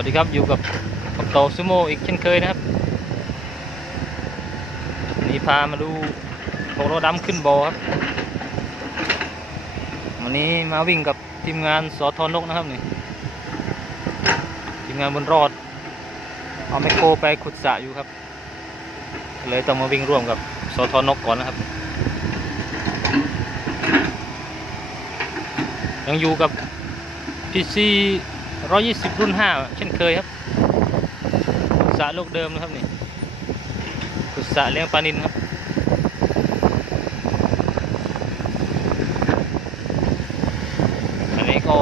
วัสดีครับอยู่กับโตซูโม่อีกเช่นเคยนะครับนี่พามาดูโปโลดำขึ้นบอครับวันนี้มาวิ่งกับทีมงานสทนกนะครับนี่ทีมงานบนรอดเอาไมโครไปขุดสระอยู่ครับเลยต้องมาวิ่งร่วมกับสทนกก่อนนะครับยังอยู่กับ PC 120 รุ่น 5เช่นเคยครับขุดสระลูกเดิมนะครับนี่ขุดสระเลี้ยงปลานิลครับอันนี้ก็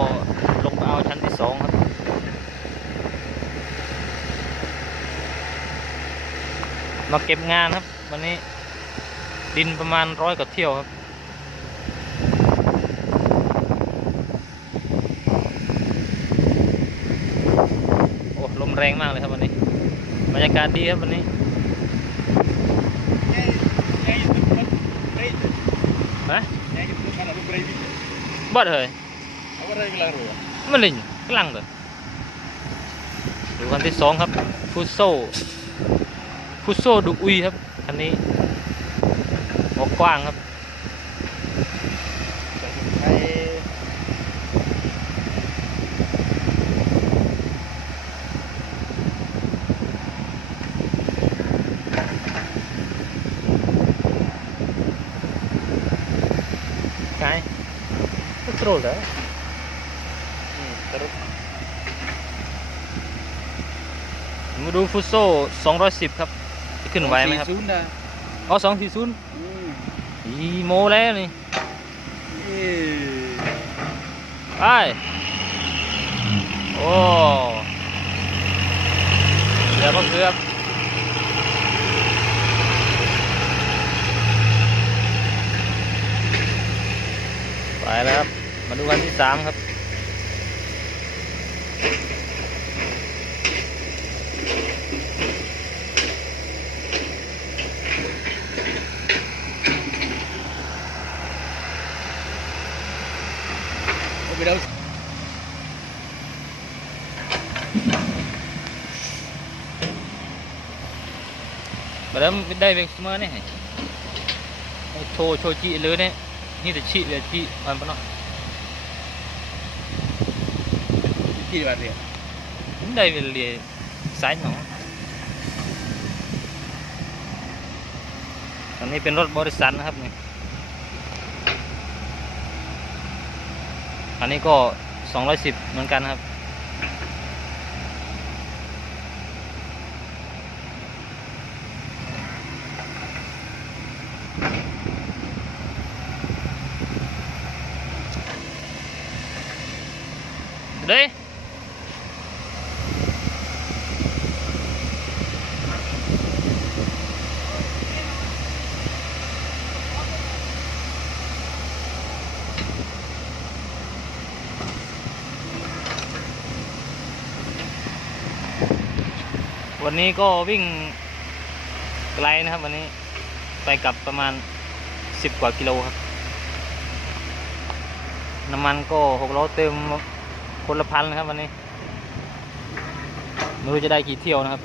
ลงไปเอาชั้นที่2ครับมาเก็บงานครับวันนี้ดินประมาณ100 กว่าเที่ยวครับโอ้ลมแรงมากเลยครับวันนี้บรรยากาศดีครับวันนี้ฮะบอดเลยมันลิงกลังเลยดูคันที่2ครับฟุตโซดุอุยครับคันนี้ออกกว้างครับไงโตรเลยมาดูฟุตโซ่210ครับจะขึ้นไหวไหมครับอ๋อ240อีโมแล้วนี่ไปโอ้เกือบเกือบไปแล้วครับมาดูกันที่3ครับมาแล้วได้เวกสมาเนี่ยโชว์จีเลยเนี่ยนี่แต่ชีเลยจีมันปะเนาะจีแบบนี้ได้เวลาสายหนออันนี้เป็นรถบริษัทนะครับนี่อันนี้ก็210เหมือนกันครับเด้วันนี้ก็วิ่งไกลนะครับวันนี้ไปกลับประมาณ10 กว่ากิโลครับน้ำมันก็6 ล้อเต็มคนละ1,000นะครับวันนี้ไม่รู้จะได้กี่เที่ยวนะครับ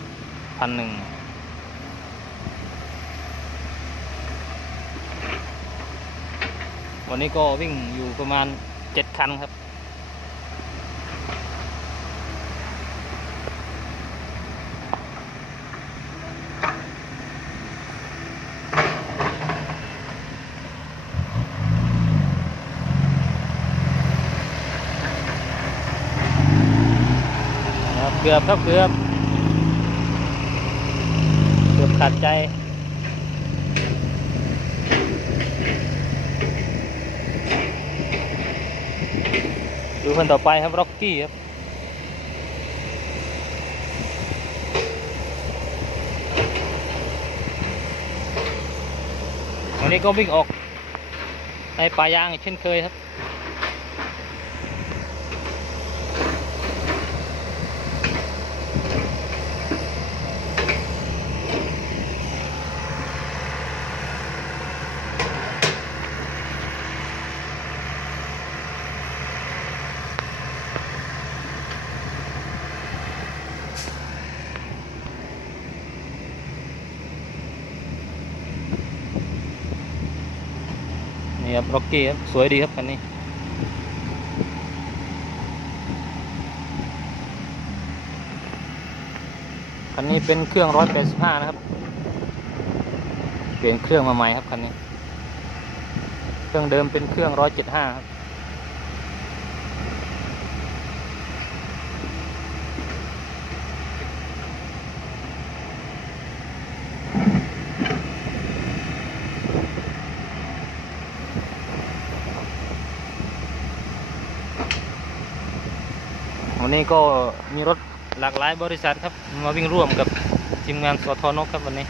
1,100วันนี้ก็วิ่งอยู่ประมาณ7 คันครับเกือบครับเกือบขาดใจดูคนต่อไปครับร็อกกี้ครับวันนี้ก็วิ่งออกในป่ายางเช่นเคยครับ นี่ครับร็อกกี้ครับสวยดีครับคันนี้คันนี้เป็นเครื่อง185นะครับเปลี่ยนเครื่องมาใหม่ครับคันนี้เครื่องเดิมเป็นเครื่อง175ครับวันนี้ก็มีรถหลากหลายบริษัทครับมาวิ่งร่วมกับทีมงานสทนกครับวันนี้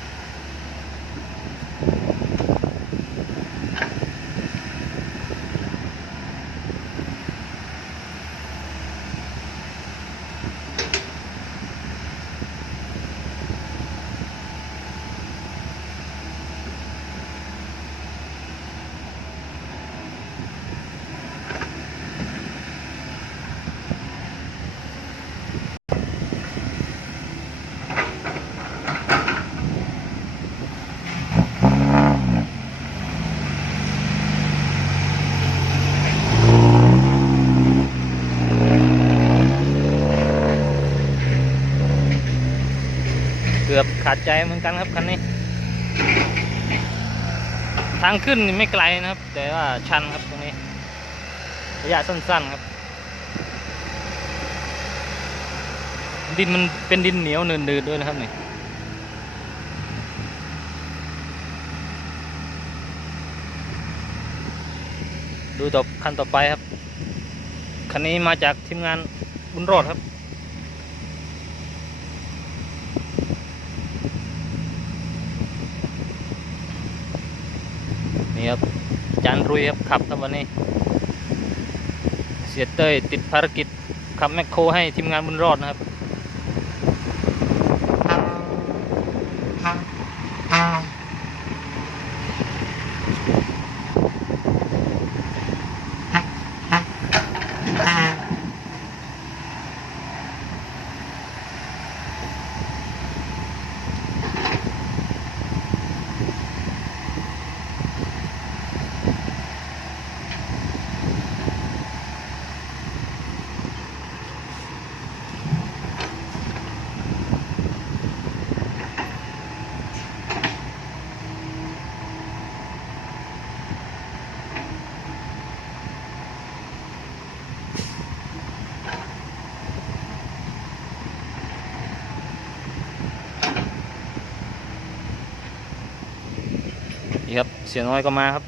เกือบขาดใจเหมือนกันครับคันนี้ทางขึ้นไม่ไกลนะครับแต่ว่าชันครับตรงนี้ระยะสั้นๆครับดินมันเป็นดินเหนียวเนินๆด้วยนะครับนี่ดูต่อคันต่อไปครับคันนี้มาจากทีมงานบุญรอดครับนี่ครับจานรุยครับขับครับวันนี้เสียเต้ยติดภารกิจขับแมคโครให้ทีมงานบุญรอดนะครับนี่ครับเสียน้อยก็มาครับ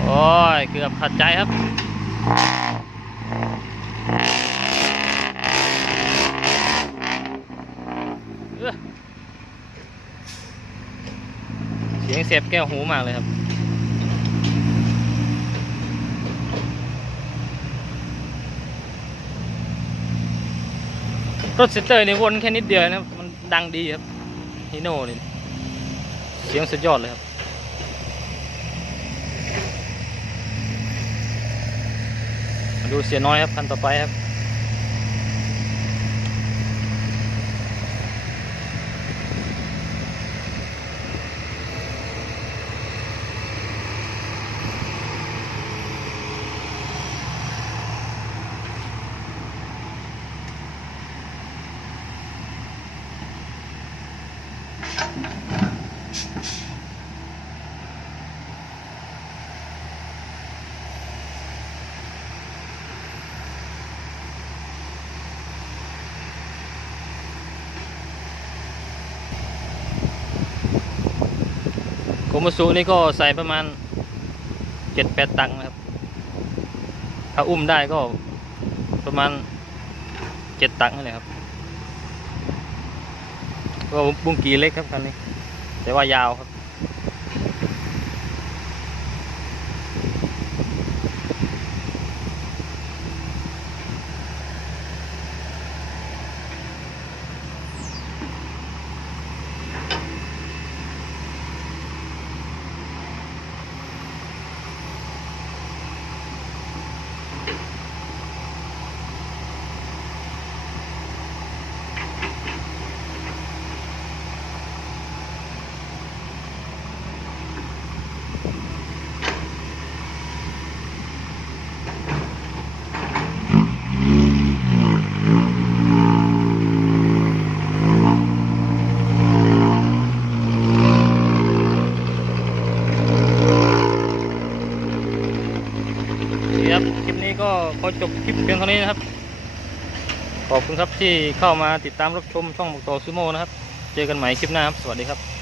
โอ้ยเกือบขัดใจครับเสียงเสียบแก้วหูมากเลยครับรถเซนเตอร์นี่วนแค่นิดเดียวนะมันดังดีครับฮีโน่นี่เสียงสุดยอดเลยครับมาดูเสียน้อยครับคันต่อไปครับ โมสุนี่ก็ใส่ประมาณ7-8 ตังค์นะครับถ้าอุ้มได้ก็ประมาณ7 ตังค์นี่แหละครับก็บุ้งกีเล็กครับคันนี้แต่ว่ายาวครับคลิปนี้ก็ขอจบคลิปเพียงเท่านี้นะครับขอบคุณครับที่เข้ามาติดตามรับชมช่องบอกต่อซูโม่นะครับเจอกันใหม่คลิปหน้าครับสวัสดีครับ